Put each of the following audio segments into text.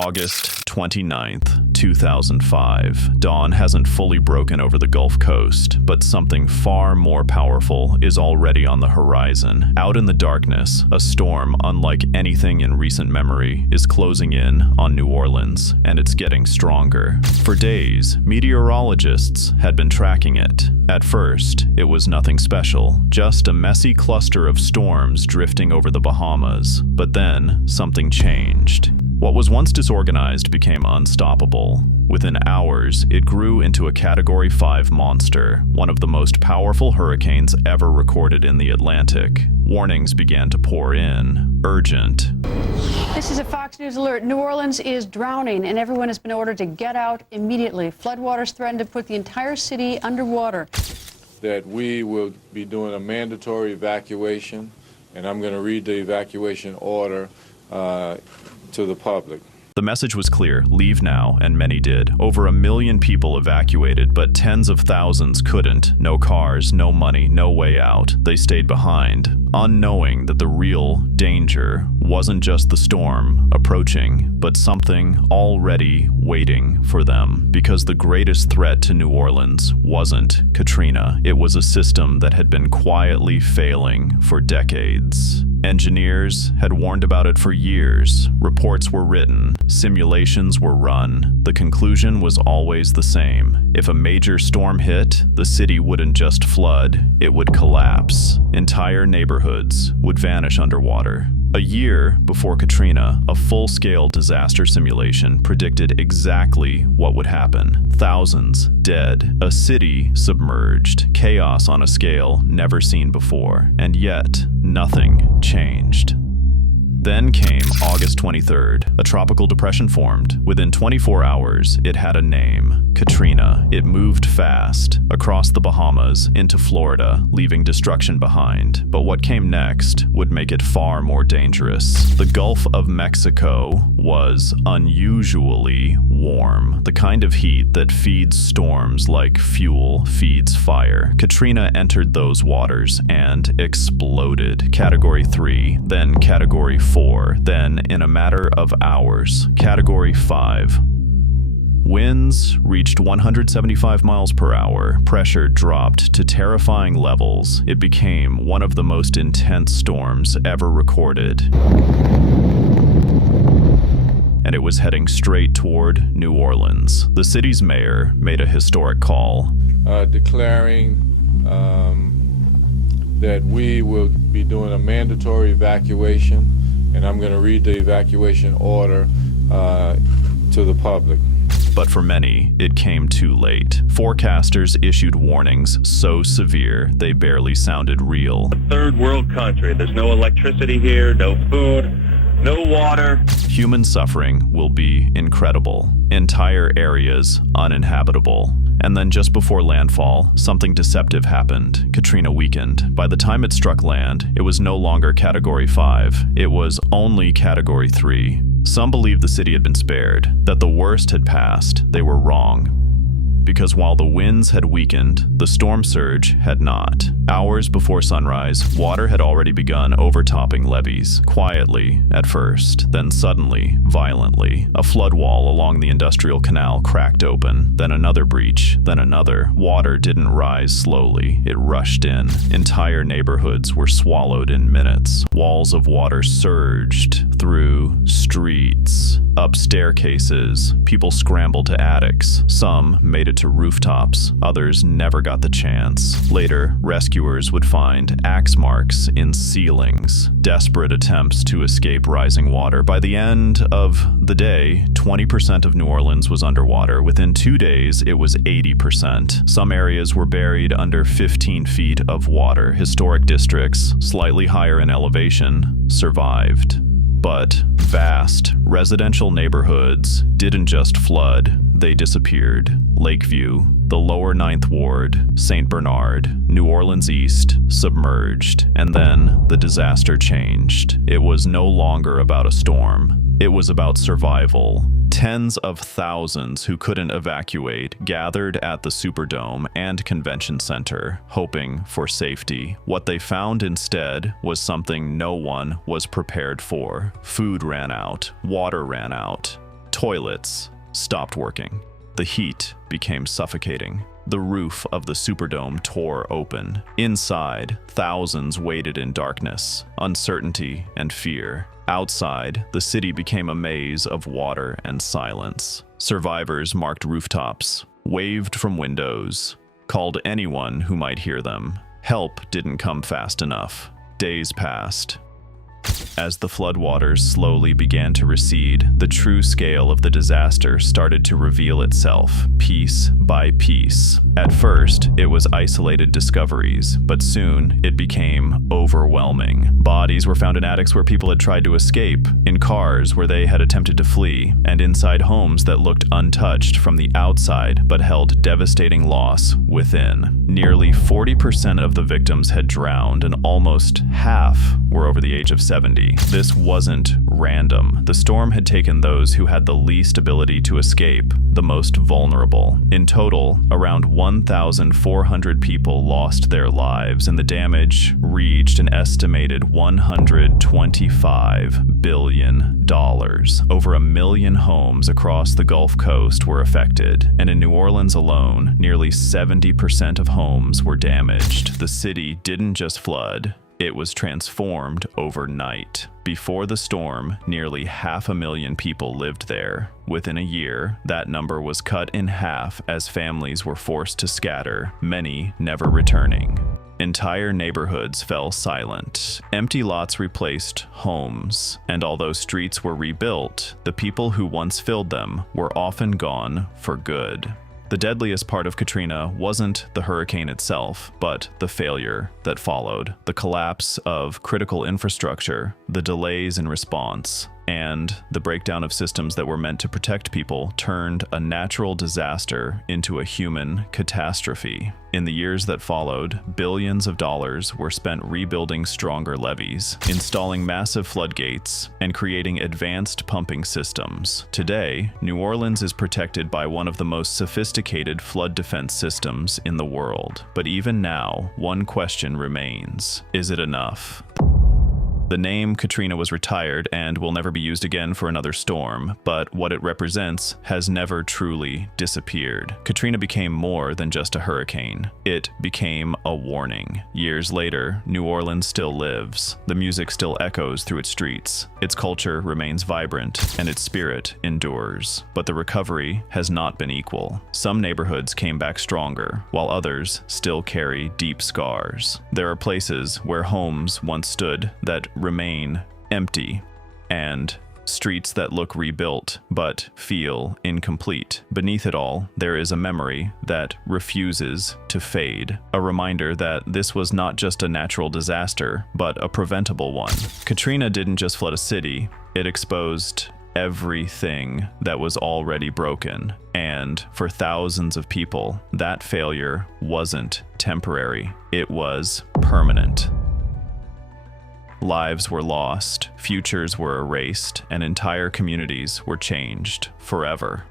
August 29th, 2005. Dawn hasn't fully broken over the Gulf Coast, but something far more powerful is already on the horizon. Out in the darkness, a storm unlike anything in recent memory is closing in on New Orleans, and it's getting stronger. For days, meteorologists had been tracking it. At first, it was nothing special, just a messy cluster of storms drifting over the Bahamas. But then, something changed. What was once disorganized became unstoppable. Within hours, it grew into a Category 5 monster, one of the most powerful hurricanes ever recorded in the Atlantic. Warnings began to pour in. Urgent. This is a Fox News alert. New Orleans is drowning, and everyone has been ordered to get out immediately. Floodwaters threaten to put the entire city underwater. That we will be doing a mandatory evacuation, and I'm going to read the evacuation order to the public. The message was clear: leave now, and many did. Over 1 million people evacuated, but tens of thousands couldn't. No cars, no money, no way out. They stayed behind, unknowing that the real danger wasn't just the storm approaching, but something already waiting for them. Because the greatest threat to New Orleans wasn't Katrina. It was a system that had been quietly failing for decades. Engineers had warned about it for years. Reports were written. Simulations were run. The conclusion was always the same. If a major storm hit, the city wouldn't just flood, it would collapse. Entire neighborhoods would vanish underwater. A year before Katrina, a full-scale disaster simulation predicted exactly what would happen. Thousands dead, a city submerged, chaos on a scale never seen before, and yet nothing changed. Then came August 23rd. A tropical depression formed. Within 24 hours, it had a name: Katrina. It moved fast, across the Bahamas, into Florida, leaving destruction behind. But what came next would make it far more dangerous. The Gulf of Mexico was unusually warm, the kind of heat that feeds storms like fuel feeds fire. Katrina entered those waters and exploded. Category 3, then Category 4, then, in a matter of hours, Category 5. Winds reached 175 miles per hour. Pressure dropped to terrifying levels. It became one of the most intense storms ever recorded. And it was heading straight toward New Orleans. The city's mayor made a historic call. Declaring that we will be doing a mandatory evacuation, and I'm going to read the evacuation order to the public. But for many, it came too late. Forecasters issued warnings so severe they barely sounded real. A third world country. There's no electricity here, no food, no water. Human suffering will be incredible. Entire areas uninhabitable. And then just before landfall, something deceptive happened. Katrina weakened. By the time it struck land, it was no longer Category 5. It was only Category 3. Some believed the city had been spared, that the worst had passed. They were wrong. Because while the winds had weakened, the storm surge had not. Hours before sunrise, water had already begun overtopping levees, quietly at first, then suddenly, violently. A flood wall along the industrial canal cracked open, then another breach, then another. Water didn't rise slowly, it rushed in. Entire neighborhoods were swallowed in minutes. Walls of water surged through streets, up staircases. People scrambled to attics. Some made it to rooftops. Others never got the chance. Later, rescuers would find axe marks in ceilings. Desperate attempts to escape rising water. By the end of the day, 20% of New Orleans was underwater. Within 2 days, it was 80%. Some areas were buried under 15 feet of water. Historic districts, slightly higher in elevation, survived. But vast residential neighborhoods didn't just flood, they disappeared. Lakeview, the lower 9th Ward, St. Bernard, New Orleans East, submerged. And then the disaster changed. It was no longer about a storm. It was about survival. Tens of thousands who couldn't evacuate gathered at the Superdome and Convention Center, hoping for safety. What they found instead was something no one was prepared for. Food ran out, water ran out, Toilets stopped working. The heat became suffocating. The roof of the Superdome tore open. Inside, thousands waited in darkness, uncertainty, and fear. Outside, the city became a maze of water and silence. Survivors marked rooftops, waved from windows, called anyone who might hear them. Help didn't come fast enough. Days passed. As the floodwaters slowly began to recede, the true scale of the disaster started to reveal itself, piece by piece. At first, it was isolated discoveries, but soon it became overwhelming. Bodies were found in attics where people had tried to escape, in cars where they had attempted to flee, and inside homes that looked untouched from the outside but held devastating loss within. Nearly 40% of the victims had drowned, and almost half were over the age of 70. This wasn't random. The storm had taken those who had the least ability to escape, the most vulnerable. In total, around 1,400 people lost their lives, and the damage reached an estimated $125 billion. Over 1 million homes across the Gulf Coast were affected, and in New Orleans alone, nearly 70% of homes were damaged. The city didn't just flood, it was transformed overnight. Before the storm, nearly 500,000 people lived there. Within a year, that number was cut in half as families were forced to scatter, many never returning. Entire neighborhoods fell silent. Empty lots replaced homes, and although streets were rebuilt, the people who once filled them were often gone for good. The deadliest part of Katrina wasn't the hurricane itself, but the failure that followed. The collapse of critical infrastructure, the delays in response, and the breakdown of systems that were meant to protect people turned a natural disaster into a human catastrophe. In the years that followed, billions of dollars were spent rebuilding stronger levees, installing massive floodgates, and creating advanced pumping systems. Today, New Orleans is protected by one of the most sophisticated flood defense systems in the world. But even now, one question remains: is it enough? The name Katrina was retired and will never be used again for another storm, but what it represents has never truly disappeared. Katrina became more than just a hurricane. It became a warning. Years later, New Orleans still lives. The music still echoes through its streets. Its culture remains vibrant, and its spirit endures. But the recovery has not been equal. Some neighborhoods came back stronger, while others still carry deep scars. There are places where homes once stood that remain empty, and streets that look rebuilt but feel incomplete. Beneath it all, there is a memory that refuses to fade, a reminder that this was not just a natural disaster, but a preventable one. Katrina didn't just flood a city, it exposed everything that was already broken. And for thousands of people, that failure wasn't temporary, it was permanent. Lives were lost, futures were erased, and entire communities were changed forever.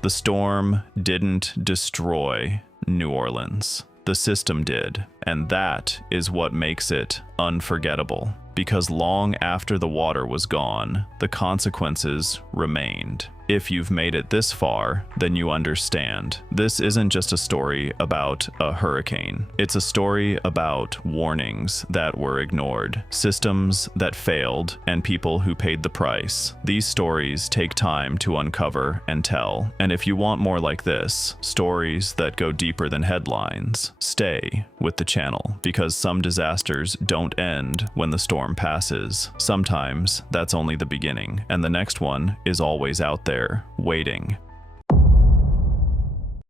The storm didn't destroy New Orleans. The system did, and that is what makes it unforgettable. Because long after the water was gone, the consequences remained. If you've made it this far, then you understand. This isn't just a story about a hurricane. It's a story about warnings that were ignored, systems that failed, and people who paid the price. These stories take time to uncover and tell. And if you want more like this, stories that go deeper than headlines, stay with the channel, because some disasters don't end when the storm passes. Sometimes that's only the beginning, and the next one is always out there, waiting.